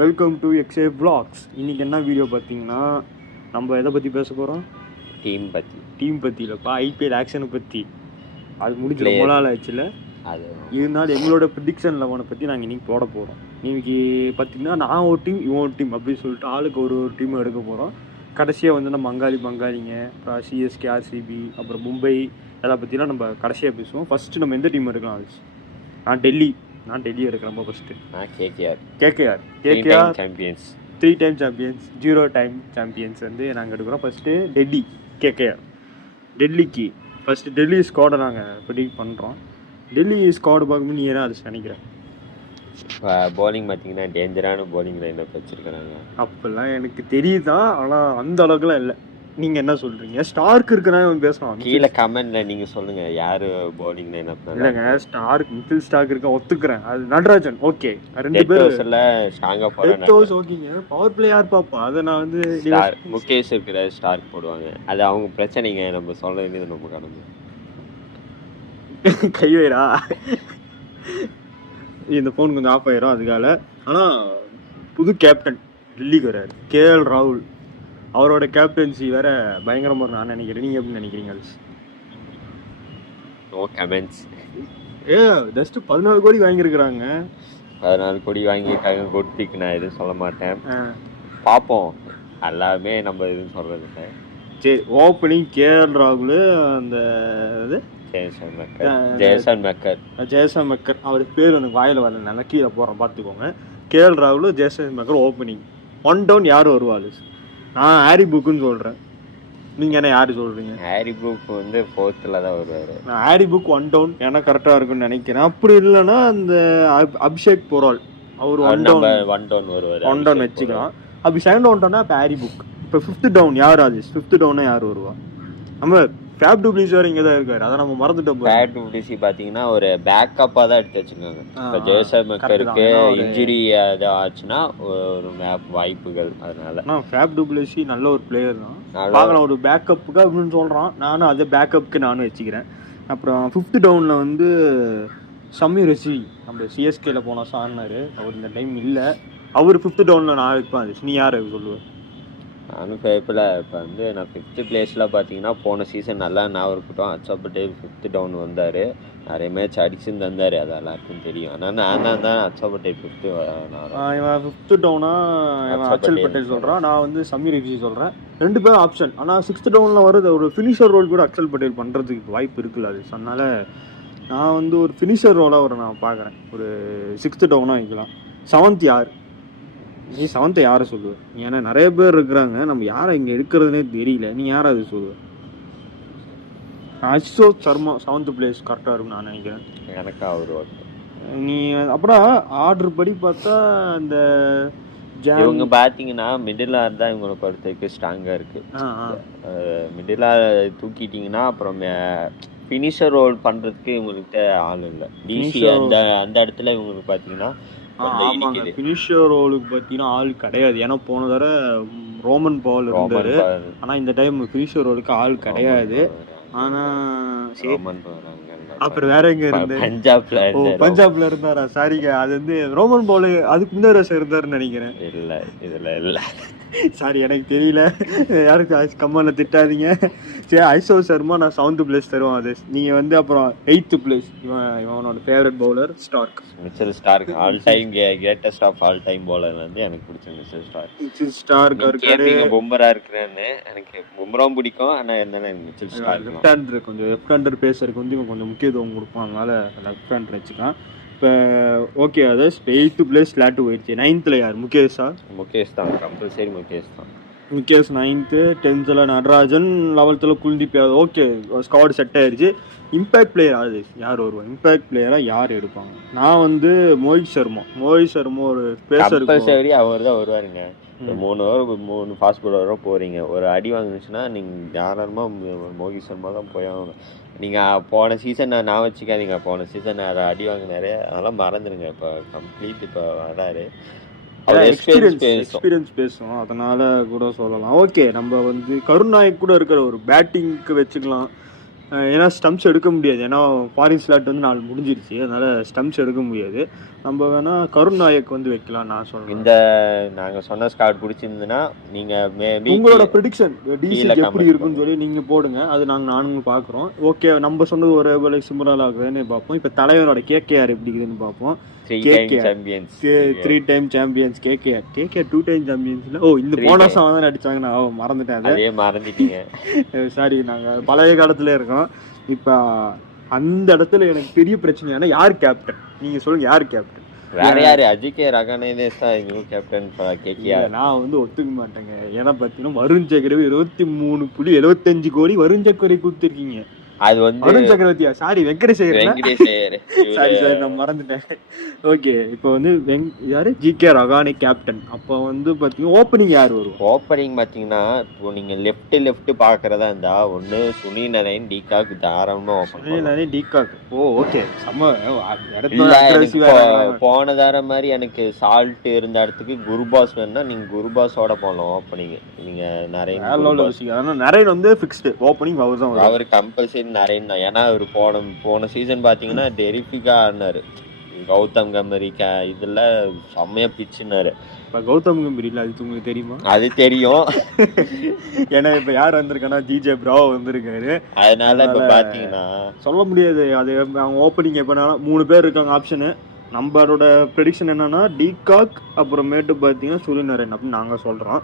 Welcome to எக்ஸே vlogs. இன்னைக்கு என்ன video பார்த்தீங்கன்னா நம்ம எதை பற்றி பேச போகிறோம்? டீம் பற்றி இல்லைப்பா, ஐபிஎல் ஆக்ஷனை பற்றி. அது முடிஞ்ச ரொம்ப நாள் ஆச்சுல. அது இருந்தாலும் எங்களோட ப்ரிடிக்ஷன் லெவனை பற்றி நாங்கள் இன்றைக்கி போட போகிறோம். இன்னைக்கு பார்த்தீங்கன்னா நான் ஒரு டீம் இவன் ஒரு டீம் அப்படின்னு சொல்லிட்டு ஆளுக்கு ஒரு டீம் எடுக்க போகிறோம். கடைசியாக வந்து நம்ம பங்காளிங்க, அப்புறம் சிஎஸ்கே, ஆர்சிபி, அப்புறம் மும்பை எல்லாம் பற்றிலாம் நம்ம கடைசியாக பேசுவோம். ஃபஸ்ட்டு நம்ம எந்த டீம் எடுக்கலாம்? நான் டெல்லி எடுக்கிறேன் first. KKR 3 time champions, 0 time champions வந்து நாங்கள் எடுக்கிறோம். First KKR. டெல்லிக்கு ஃபஸ்ட்டு டெல்லி ஸ்குவாடை நாங்கள் ப்ரிடிக்ட் பண்ணுறோம். டெல்லி ஸ்குவாடு பார்க்கும்போது நீ என்ன அது நினைக்கிறேன்? பவுலிங் பார்த்தீங்கன்னா டேஞ்சரான பவுலிங் லைனப் வச்சுருக்கிறாங்க. அப்போல்லாம் எனக்கு தெரியுதான், ஆனால் அந்த அளவுக்குலாம் இல்லை. நீங்கள் என்ன சொல்கிறீங்க? ஸ்டார்க் இருக்குன்னா பேசலாம். கீழே கமெண்ட்ல நீங்கள் சொல்லுங்கள் யார் பவுலிங் லைனப். இல்லைங்க, ஸ்டார்க் மிடில் ஸ்டார்க் இருக்க ஒத்துக்கிறேன். அது நடராஜன் ஓகே, 2 பேர் ஸ்ட்ராங்காக போகிறேன். ஓகேங்க. பவர் பிளே யார் பாப்பா? அதை நான் வந்து முகேஷ் இருக்கிற ஸ்டார்க் போடுவாங்க. அது அவங்க பிரச்சனைங்க, நம்ம சொல்ல வேண்டியது நம்ம கடமை. கைவேரா இந்த ஃபோன் கொஞ்சம் ஆஃப் ஆயிரும் அதுக்கால. ஆனால் புது கேப்டன் டெல்லிக்கு வர்றாரு, கேஎல் ராகுல். அவரோட கேப்டன்சி வேற பயங்கரமாக நான் நினைக்கிறேன். நீங்கள் எப்படி நினைக்கிறீங்க? No comments. ஜஸ்ட் 14 கோடி வாங்கியிருக்கிறாங்க. 14 கோடி வாங்கியிருக்காங்க. குட் பிக், நான் எதுவும் சொல்ல மாட்டேன். பார்ப்போம், எல்லாமே நம்ம எதுவும் சொல்கிறது இல்லை. சரி, ஓப்பனிங் கேஎல் ராகுல், அந்த இது ஜெயசன் மெக்கர். அவர் பேர் எனக்கு வாயில் வரல, நல்லா கீழே போகிறோம் பார்த்துக்கோங்க. கேஎல் ராகுல், ஜெயசன் மெக்கர் ஓப்பனிங். 1 டவுன் யார் வருவாள்? நான் ஹாரி புக்குன்னு சொல்கிறேன். நீங்கள் என்ன யார் சொல்கிறீங்க? ஹாரி புக் வந்து 4th தான் வருவார். நான் ஹாரி புக் 1 டவுன் ஏன்னா கரெக்டாக இருக்குன்னு நினைக்கிறேன். அப்படி இல்லைன்னா அந்த அபிஷேக் போரால் அவர் 1 டவுன் வருவார். 1 டவுன் வச்சுக்கலாம். அப்படி 2nd டவுன்னா இப்போ ஹாரி புக். இப்போ 5th டவுன் யார்? ராஜேஷ் 5th டவுன்னா யார் வருவா? நம்ம ஃபேப் டு பிளீஸ் வேறு இங்கே தான் இருக்காரு, அதை நம்ம மறந்துட்டோம். ஃபேப் டு பிளீஸ் பார்த்தீங்கன்னா ஒரு பேக்கப்பாக தான் எடுத்து வச்சுக்கோங்க. இப்போ ஜெயசன் மெக்கருக்கு இன்ஜுரி ஏதாவது ஆச்சுன்னா ஒரு வாய்ப்புகள். அதனால ஃபேப் டு பிளீஸ் நல்ல ஒரு பிளேயர் தான், பார்க்கலாம். ஒரு பேக்கப்புக்கு அப்படின்னு சொல்கிறான். நானும் அதே பேக்கப்புக்கு நானும் வச்சுக்கிறேன். அப்புறம் 5th டவுனில் வந்து சமீர் ரஷீதி, நம்ம சிஎஸ்கேல போனால் சார்னார். அவர் இந்த டைம் இல்லை. அவர் 5th டவுனில் நான் வைப்பேன். நீ யார் சொல்லுவேன்? நானும் ஃபேப்பில் இப்போ வந்து நான் 5th பிளேஸில் பார்த்தீங்கன்னா போன சீசன் நல்லா நான் இருக்கட்டும். அச்சப்பட்டு 5th டவுன் வந்தார், நிறைய மேட்ச் அடிச்சுன்னு தந்தார், அது எல்லாருக்கும் தெரியும். ஆனால் நான் தான் அச்சப்பட்டு 5th. இவன் 5th டவுனா இவன் அச்சல் பட்டேல் சொல்கிறான், நான் வந்து சமீர் ரஷீதி சொல்கிறேன். 2 பேரும் ஆப்ஷன். ஆனால் 6th டவுனில் வருது ஒரு ஃபினிஷர் ரோல் கூட அக்சல் பட்டேல் பண்ணுறதுக்கு வாய்ப்பு இருக்குல்ல. அது அதனால் நான் வந்து ஒரு ஃபினிஷர் ரோலாக நான் பார்க்குறேன். ஒரு 6th டவுனாக வைக்கலாம். 7th யார்? நீ 7th யாரை சொல்லுவேன்? ஏன்னா நிறைய பேர் இருக்கிறாங்க, நம்ம யாரை இங்கே எடுக்கிறதுனே தெரியல. நீ யாரை அது சொல்லுவேன்? அசோக் சர்மா 7th பிளேஸ் கரெக்டாக இருக்கும் நான் நினைக்கிறேன். எனக்கு அவர் நீ அப்புறம் ஆர்டர் படி பார்த்தா அந்த இவங்க பார்த்தீங்கன்னா மிடில் ஆர் தான் இவங்களை பொறுத்தவரைக்கும் ஸ்ட்ராங்காக இருக்குது. மிடில் ஆர் தூக்கிட்டிங்கன்னா அப்புறம் ஃபினிஷர் ரோல் பண்ணுறதுக்கு இவங்கள்கிட்ட ஆள் இல்லை. டிசி அந்த இடத்துல இவங்களுக்கு பார்த்தீங்கன்னா ஃபினிஷர் ரோலுக்கு பார்த்தீங்கன்னா ஆள் கிடையாது. ஏன்னா போன தடவை ரோமன் பவுல் இருந்தார், ஆனால் இந்த டைம் ஃபினிஷர் ரோலுக்கு ஆள் கிடையாது. ஆனால் அப்புறம் வேற எங்க இருந்தாரு? பஞ்சாப்ல இருந்தாரா? சாரிங்க, அது வந்து ரோமன் பவுல் அதுக்கு இந்த வருஷம் இருந்தாருன்னு நினைக்கிறேன். இல்லை சாரி, எனக்கு தெரியல. யாருக்கு கம்மான திட்டாதீங்க. சரி, ஐசோக் சர்மா நான் 7th பிளேஸ் தருவோம். அது நீங்கள் வந்து அப்புறம் 8th பிளேஸ் இவனோட favourite bowler Mitchell Starc. All time greatest of all time bowler வந்து எனக்கு பிடிச்ச மிச்சல் ஸ்டார்க் இருக்காரு. பும்ரா இருக்கிறேன்னு எனக்கு பும்ராவும் பிடிக்கும். ஆனால் என்னன்னா மிச்சல் ஸ்டார்க் லெஃப்ட் ஹேண்டர், கொஞ்சம் லெஃப்ட் ஹேண்டர் பேசறதுக்கு வந்து இவன் கொஞ்சம் முக்கியத்துவம் கொடுப்பான். அதனால லெஃப்ட் ஹேண்டர் வச்சுக்கலாம். இப்போ ஓகே, அது 8th பிளேஸ் லேட்டு போயிடுச்சு. 9th யார்? முகேஷ் தான் compulsory. Mukesh 9th. 10th Natarajan, 11th Kuldeep Yadav. Okay, squad set ஆயிடுச்சு. இம்பேக்ட் பிளேயர் ஆகுது யார் வருவா? இம்பேக்ட் பிளேயராக யார் எடுப்பாங்க? நான் வந்து மோஹித் சர்மா ஒரு பேசர் அவர் தான் வருவாருங்க. 3 ஓவர் 3 ஃபாஸ்ட் பவுலரும் போகிறீங்க, ஒரு அடி வாங்கினுச்சுன்னா நீங்கள் தாராளமாக மோஹித் சர்மா தான் போய் ஆகணும். நீங்கள் போன சீசன் நான் வச்சுக்காதீங்க. போன சீசன் அடி வாங்கினாரு, அதெல்லாம் மறந்துடுங்க. இப்போ கம்ப்ளீட் இப்போ வராரு, எக்ஸ்பீரியன்ஸ் பேசும், அதனால கூட சொல்லலாம். ஓகே, நம்ம வந்து கருண் நாயக் கூட இருக்கிற ஒரு பேட்டிங்க்கு வச்சுக்கலாம். ஏன்னா ஸ்டம்ப்ஸ் எடுக்க முடியாது, ஏன்னா ஃபாரின் ஸ்லாட் வந்து 4 முடிஞ்சிருச்சு, அதனால ஸ்டம்ப்ஸ் எடுக்க முடியாது. நம்ம வேணா கருண் நாயக் வந்து வைக்கலாம் நான் சொல்றேன். இந்த நாங்க சொன்ன ஸ்காட் பிடிச்சிருந்ததுன்னா நீங்க மேபி உங்களோட ப்ரெடிக்ஷன் டிசி எப்படி இருக்குன்னு சொல்லி நீங்க போடுங்க, அது நானும் பாக்குறோம். ஓகே, நம்ம சொன்னது ஒரு வேலை சிம்பரால் ஆகுதுன்னு பார்ப்போம். இப்ப தலைவரோட கேகேஆர் எப்படி இருக்குதுன்னு பார்ப்போம். 3 டைம் சாம்பியன்ஸ் கேகேஆர் 2 டைம் சாம்பியன்ஸ்ல. ஓ, இந்த போனஸ் தான் அடிச்சாங்க, நான் மறந்துட்டேன், அதே மறந்துட்டீங்க. சாரி, நாங்க பழைய காலத்துல இருக்கோம். இப்ப அந்த இடத்துல எனக்கு பெரிய பிரச்சனை, ஏன்னா யார் கேப்டன் நீங்க சொல்லுங்க, யார் கேப்டன்? வேற யாரு? அஜிகே ரகானே தான் கேப்டன் கேகேஆர். நான் வந்து ஒத்துக்க மாட்டேங்க. ஏன்னா பாத்தீங்கன்னா வருண் சக்கரவர்த்தி 23.75 கோடி வருண் சக்கரவர்த்தி கொடுத்துருக்கீங்க. அது வந்து வருண் சக்கரவர்த்தியா? சாரி, வெங்கடேஷ், சாரி நான் மறந்துட்டேன். ஓகே, இப்போ வந்து யாரு? GK Rahane captain. அப்போ வந்து பாத்தீங்கன்னா ஓப்பனிங் யார் வரும்? ஓப்பனிங் பாத்தீங்கன்னா இப்போ நீங்க லெஃப்ட் பாக்குறதா இருந்தா ஒண்ணு சுனில் நரேன், டிகாக் தாராளமா சுனில் நரேன், டிகாக். ஓ, ஓகே, செம்ம. போன தாரம் மாதிரி எனக்கு சால்ட் இருந்த இடத்துக்கு குருபாஸ் வேணும்னா நீங்க குருபாஸோட போகலாம் ஓப்பனிங். நீங்க நரேன் வந்து ஃபிக்ஸ்டு ஓப்பனிங் அவர் தான். அவர் கம்பல்சரி நரேன் தான். ஏன்னா அவர் போன சீசன் பாத்தீங்கன்னா டெரிஃபிக்கா ஆனாரு. கௌதம் கம்பீர் இதுல செம்மையா பிச்சுனாரு. இப்ப கௌதம் கம்பீர் இல்ல, அது உங்களுக்கு தெரியுமா? அது தெரியும். ஏன்னா இப்ப யார் வந்திருக்கானா, ஜிஜே பிராவோ வந்திருக்காரு. அதனால இப்ப பாத்தீங்கன்னா சொல்ல முடியாது. அது அவங்க ஓப்பனிங் எப்பனாலும் 3 பேர் இருக்காங்க ஆப்ஷனு. நம்மளோட ப்ரெடிக்ஷன் என்னன்னா டிகாக், அப்புறமேட்டு பாத்தீங்கன்னா சுனில் நரேன் அப்படின்னு நாங்க சொல்றோம்.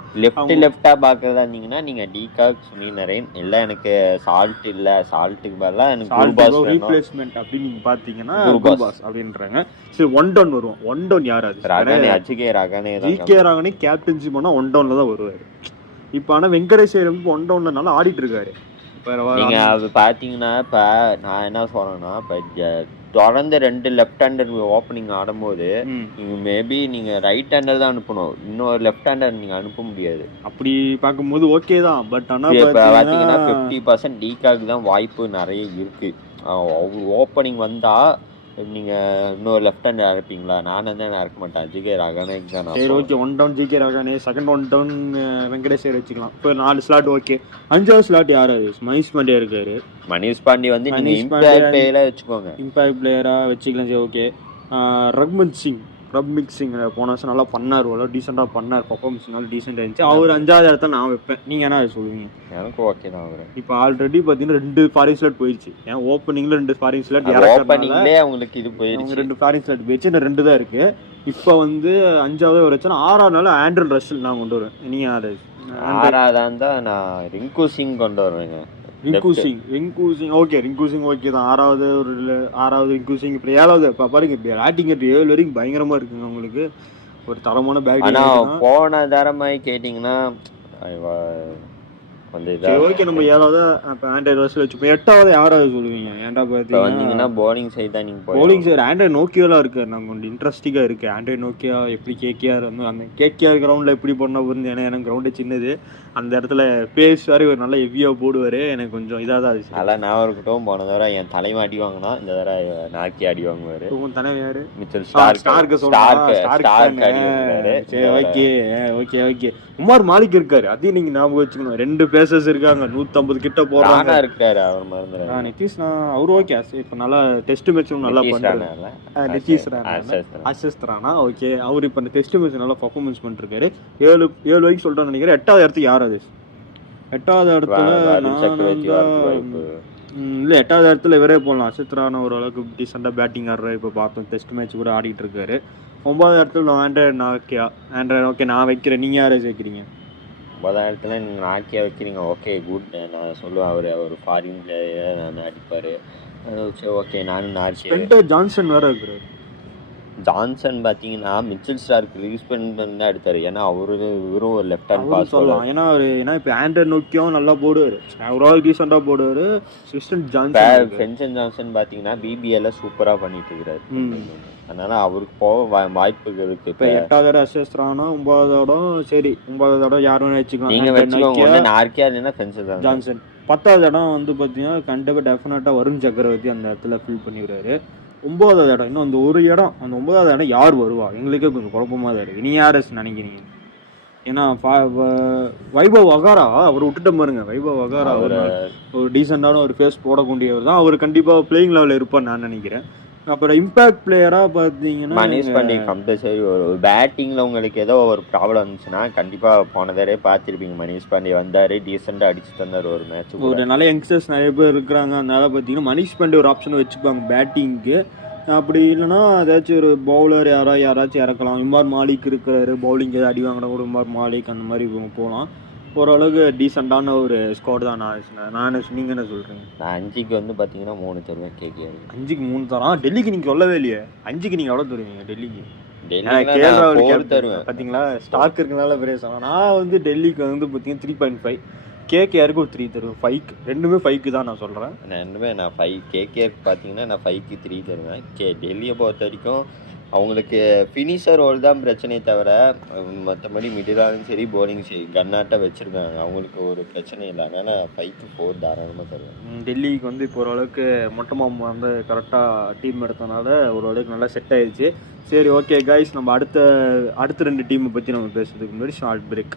லெஃப்டா பாக்குறதா இருந்தீங்கன்னா நீங்க டிகாக், சுனில் நரேன். இல்ல எனக்கு சால்ட் இல்ல, சால்ட்டுக்கு பதிலா எனக்கு குருபாஸ் ரீப்ளேஸ்மெண்ட் அப்படின்னு நீங்க பாத்தீங்கன்னா குருபாஸ் அப்படின்றாங்க. சரி, 1 டவுன் வருவோம். 1 டவுன் யாராது? ரகானே, அஜிகே ரகானே. ஜிகே ரகானே கேப்டன்சி பண்ணா 1 டவுன்ல தான் வருவாரு. இப்ப ஆனா வெங்கடேஷ் 1 டவுன்லனால ஆடிட்டு இருக்காரு. நீங்க அது பாத்தீங்கன்னா இப்ப நான் என்ன சொல்றேன்னா, இப்ப தொடர்ந்து 2 லெஃப்ட் ஹேண்டர் ஓப்பனிங் ஆடும்போது நீங்க மேபி நீங்க ரைட் ஹேண்டர் தான் அனுப்பணும், இன்னொரு லெஃப்ட் ஹேண்டர் நீங்க அனுப்ப முடியாது. அப்படி பார்க்கும்போது ஓகே தான். பட் ஆனா பாத்தீங்கன்னா 50% டிகாக்கு தான் வாய்ப்பு நிறைய இருக்கு. ஓப்பனிங் வந்தா நீங்க இன்னொரு லெஃப்ட் ஹேண்டர் அனுப்பீங்களா? நான் வந்து இறக்க மாட்டேன், ஜிகே ரகானே தான். சரி, ஓகே, 1 டவுன் ஜிகே ரகானே, செகண்ட் 1 டவுன் வெங்கடேஷ் வச்சுக்கலாம். இப்போ 4 ஸ்லாட் ஓகே. 5வது ஸ்லாட் யாரு? மனிஷ் பாண்டியா இருக்காரு. மனிஷ் பாண்டி வந்து நீங்க இம்பாக்ட் பிளேயரா வச்சுக்கோங்க, இம்பாக்ட் பிளேயரா வச்சுக்கலாம். சரி, ஓகே. ரக்மன் சிங் போன வருஷம் நல்லா பண்ணார், அவ்வளோ டீசெண்டாக பண்ணார், பர்ஃபார்மன்ஸ் நல்லா டீசெண்டாக இருந்துச்சு. அவர் 5வது இடத்த நான் வைப்பேன். நீங்கள் என்ன சொல்லுவீங்க? எனக்கு ஓகே தான். அவர் இப்போ ஆல்ரெடி பார்த்தீங்கன்னா 2 ஃபாரின் ஸ்லாட் போயிடுச்சு. ஏன் ஓப்பனிங்ல 2 ஃபாரின் ஸ்லாட், ஓப்பனிங்லேயே அவங்களுக்கு இது போயிடுச்சு. 2 ஃபாரின் ஸ்லாட் போயிடுச்சு, இன்னும் 2 தான் இருக்கு. இப்போ வந்து 5வது வச்சுன்னா 6வது நாள் ஆண்ட்ரல் ரசல் நான் கொண்டு வருவேன். நீங்கள் யாரு? 6வது தான் நான் ரிங்கு சிங் கொண்டு வருவேங்க. ரிங்கு சிங் ஓகே, ரிங்கு சிங் ஓகே தான். 6வது ரிங்கு சிங். இப்போ 7வது பாருங்க, இப்போ பேட்டிங் 7 வரைக்கும் பயங்கரமா இருக்குங்க. உங்களுக்கு ஒரு தரமான பேட்டிங். ஆனா போன தரமாய் கேட்டீங்கன்னா ஓகே, நம்ம 7வது ஆண்ட்ராய்டு ரசல் வச்சுப்போம். 8வது யாராவது சொல்லுவீங்க? ஏன்டா பார்த்தீங்கன்னா bowling சைடு தான் நீங்க bowling சைடு ஆண்ட்ராய்டு நோக்கியாலாம் இருக்கு. நாங்கள் கொஞ்சம் இன்ட்ரெஸ்டிங்காக இருக்கு. ஆண்ட்ராய்டு நோக்கியா எப்படி கேகேஆர் வந்து அந்த கேகேஆர் கிரவுண்டில் எப்படி பண்ண போகுது. ஏன்னா எனக்கு கிரவுண்டே சின்னது, அந்த இடத்துல பேஸ் வேறு ஒரு நல்ல ஹெவியாக போடுவார். எனக்கு கொஞ்சம் இதாக தான் இருந்துச்சு. அதெல்லாம் நான் இருக்கட்டும். போன தடவை என் தலைமை அடி வாங்கினா, இந்த தடவை நாக்கி அடி வாங்குவார். உன் தலைமை யாரு? மிச்சல் ஸ்டார்க்கு சரி, okay okay okay. Umar Malik இருக்காரு, அதையும் நீங்க ஞாபகம் வச்சுக்கணும். 2 பேசர்ஸ் இருக்காங்க, 150 கிட்ட போறாங்க. இருக்காரு அவர் மறந்துறாரு. நிதிஷ் அவரு ஓகே. இப்ப நல்லா டெஸ்ட் மேட்சும் நல்லா பண்றாரு. நிதிஷ் ராணா ஓகே. அவர் இப்ப இந்த டெஸ்ட் மேட்ச் நல்லா பெர்ஃபார்மன்ஸ் பண்ணிருக்காரு. 7 வரைக்கும் சொல்றேன்னு நினைக்கிறேன். 8வது இடத்துக்கு யார்? 8வது இடத்துல இல்ல, 8வது இடத்துல இவரே போடலாம். அசித் ராணா ஓரளவுக்கு டீசெண்டா பேட்டிங் ஆடுறாரு. இப்ப பார்த்தோம் டெஸ்ட் மேட்ச் கூட ஆடிட்டு இருக்காரு. 9வது இடத்துல ஆண்ட்ராய்டு நாக்கியா. ஆண்ட்ராய்டு ஓகே, நான் வைக்கிறேன். நீங்க யாரை வைக்கிறீங்க? 9வது இடத்துல நீங்க நாக்கியா வைக்கிறீங்க. Okay, good. நான் சொல்லுவேன் அவர் ஃபாரின் பிளேயர், நான் அடிப்பாரு. சரி, ஓகே, நானும் நாக்கியா. ஜான்சன் வேற இருக்கிறாரு. ஜான்சன் பாத்தீங்கன்னா மிச்சல் ஸ்டார்க் ரிலீஸ் பண்ணி தான் எடுத்தாரு. ஏன்னா இவரும் ஒரு லெஃப்ட் ஹேண்ட் பாஸ் சொல்லலாம். ஏன்னா இப்போ ஆண்ட்ராய்டு நோக்கியும் நல்லா போடுவாரு, ஓவரால் டீசெண்டா போடுவாரு. ஃபென்சன் ஜான்சன் பாத்தீங்கன்னா பிபிஎல்ல சூப்பரா பண்ணிட்டு இருக்காரு. அதனால அவருக்கு போக வாய்ப்புகள் இருக்கு. இப்போ 8வது இடம் அசித் ராணா, 9வது இடம் சரி 9வது இடம் யாரும் வச்சுக்கலாம். நீங்க வச்சுக்கோங்க. நார்க்கியா இல்லைன்னா ஃபென்சன் ஜான்சன். 10வது இடம் வந்து பாத்தீங்கன்னா கண்டிப்பா டெஃபினட்டா வருண் சக்கரவர்த்தி அந்த இடத்துல ஃபில் பண்ணிடுறாரு. 9வது இடம் இன்னும் அந்த ஒரு இடம், அந்த 9வது இடம் யார் வருவா? எங்களுக்கே கொஞ்சம் குழப்பமா தான் இருக்கு. நீ யார் நினைக்கிறீங்க? ஏன்னா வைபவ் வகாரா அவர் விட்டுட்ட பாருங்க. வைபவ் வகாரா அவர் ஒரு டீசெண்டான ஒரு ஃபேஸ் போடக்கூடியவர் தான். அவர் கண்டிப்பாக பிளேயிங் லெவலில் இருப்பான்னு நான் நினைக்கிறேன். அப்புறம் இம்பாக்ட் பிளேயராக பார்த்தீங்கன்னா மனிஷ் பாண்டே கம்பல்சரி. ஒரு பேட்டிங்கில் உங்களுக்கு ஏதோ ஒரு ப்ராப்ளம் இருந்துச்சுன்னா கண்டிப்பாக போன தடவை பார்த்துருப்பீங்க. மனிஷ் பாண்டே வந்தார், டீசெண்டாக அடிச்சு தந்தார் ஒரு மேட்ச். ஒரு நல்ல யங்ஸ்டர்ஸ் நிறைய பேர் இருக்கிறாங்க. அதனால பார்த்தீங்கன்னா மனிஷ் பாண்டே ஒரு ஆப்ஷன் வச்சுப்பாங்க பேட்டிங்க்கு. அப்படி இல்லைன்னா ஏதாச்சும் ஒரு பவுலர் யாராச்சும் இறக்கலாம். இமார் மாலிக் இருக்கிறாரு, பவுலிங் ஏதாவது அடி வாங்கினா கூட இமார் மாலிக் அந்த மாதிரி போகலாம். ஓரளவுக்கு டீசெண்டான ஒரு ஸ்குவாட் தான். நான் நீங்கள் என்ன சொல்கிறீங்க? நான் 5க்கு வந்து பார்த்தீங்கன்னா 3 தருவேன் கேகேஆர். 5க்கு 3 தரோம். டெல்லிக்கு நீங்கள் சொல்லவே இல்லையே. 5க்கு நீங்கள் எவ்வளோ தருவீங்க டெல்லிக்கு? தருவேன். பார்த்தீங்களா, ஸ்டாக் இருக்கனால பெரிய சொன்னேன். நான் வந்து டெல்லிக்கு வந்து பார்த்தீங்கன்னா 3.5, கேகேஆருக்கு ஒரு 3 தருவேன். 5க்கு ரெண்டுமே 5க்கு தான் நான் சொல்கிறேன். நான் 5 கேகேஆருக்கு பார்த்தீங்கன்னா நான் 5க்கு 3 தருவேன். டெல்லியை பொறுத்த வரைக்கும் அவங்களுக்கு ஃபினிஷர் ரோல் தான் பிரச்சனையே தவிர மற்றபடி மிடிலாலும் சரி போலிங் சரி கன்னாட்டாக வச்சுருக்காங்க. அவங்களுக்கு ஒரு பிரச்சனை இல்லை. அதனால் 5க்கு 4 தாராளமாக தருவேன். டெல்லிக்கு வந்து இப்போ ஓரளவுக்கு மொட்டமாக வந்து கரெக்டாக டீம் எடுத்தனால ஓரளவுக்கு நல்லா செட் ஆயிடுச்சு. சரி, ஓகே கைஸ், நம்ம அடுத்த 2 டீமை பற்றி நம்ம பேசுறதுக்கு முன்னாடி ஷார்ட் பிரேக்.